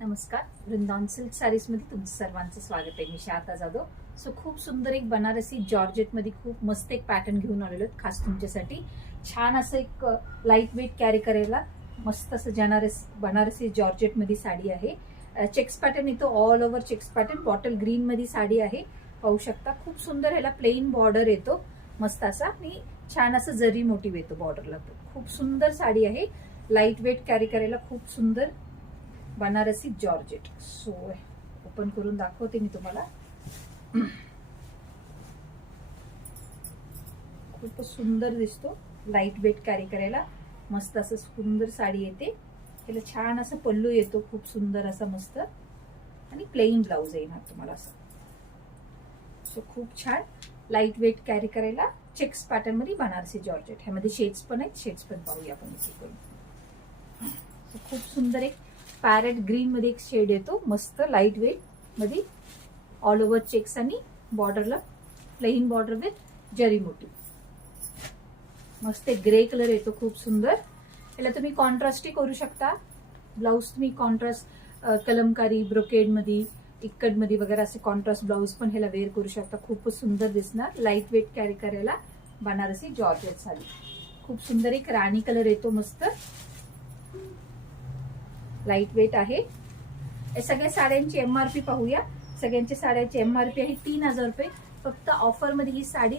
नमस्कार. Vrindavan silk sarees मध्ये तुमचं सर्वांचं स्वागत आहे. मी शारदा जाधव. खूप सुंदर एक बनारसी जॉर्जेट मध्ये खूप मस्त एक पॅटर्न घेऊन आलेलो आहे खास तुमच्यासाठी. छान असं एक लाईट वेट कॅरी करायला मस्त असं बनारसी जॉर्जेट मध्ये साडी आहे. चेक्स पॅटर्न येतो, all over checks pattern. Bottle green मध्ये साडी आहे, पाहू शकता. खूप सुंदर ह्याला प्लेन बॉर्डर येतो मस्त असा, आणि छान असं जरी मोटिव्ह येतो बॉर्डरला. खूप सुंदर साडी आहे, लाईट वेट कॅरी करायला खूप सुंदर बनारसी जॉर्जेट. ओपन करून दाखवते मी तुम्हाला. खूप सुंदर दिसतो, लाईट वेट कॅरी करायला मस्त असं सुंदर साडी येते. त्याला छान असं पल्लू येतो, खूप सुंदर असा मस्त, आणि प्लेन ब्लाउज येणार तुम्हाला असं. खूप छान लाईट वेट कॅरी करायला चेक्स पॅटर्न मध्ये बनारसी जॉर्जेट. ह्यामध्ये शेड्स पण आहेत, शेड्स पण पाहूया आपण इथे करून. खूप सुंदर एक पॅरेट ग्रीन मध्ये एक शेड येतो मस्त लाईट वेट मध्ये, ऑल ओव्हर चेक्स आणि बॉर्डरला प्लेन बॉर्डर विथ जरी मोटिव्ह. मस्त ग्रे कलर येतो, खूप सुंदर. याला तुम्ही कॉन्ट्रास्टही करू शकता. ब्लाऊज तुम्ही कॉन्ट्रास्ट कलमकारी, ब्रोकेड मध्ये, इक्कड मध्ये वगैरे असे कॉन्ट्रास्ट ब्लाऊज पण ह्याला वेअर करू शकता. खूपच सुंदर दिसणार, लाईट वेट कॅरी करायला बनारसी जॉर्जेट साडी. खूप सुंदर एक राणी कलर येतो मस्त, लाईट वेट आहे. सगळ्या साड्यांची एमआरपी पाहूया. सगळ्यांच्या साड्यांची एमआरपी आहे 3000 रुपये. फक्त ऑफर मध्ये ही साडी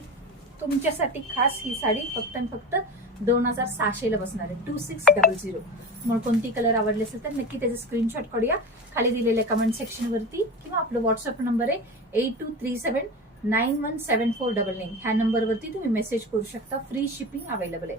तुमच्यासाठी खास, ही साडी फक्त आणि फक्त 2600 ला बसणार आहे. 2600. म्हणून कोणती कलर आवडले असेल तर नक्की त्याचा स्क्रीनशॉट काढूया खाली दिलेल्या कमेंट सेक्शन वरती, किंवा आपला व्हॉट्सअप नंबर आहे 8237917499. ह्या नंबरवरती तुम्ही मेसेज करू शकता. फ्री शिपिंग अवेलेबल आहे.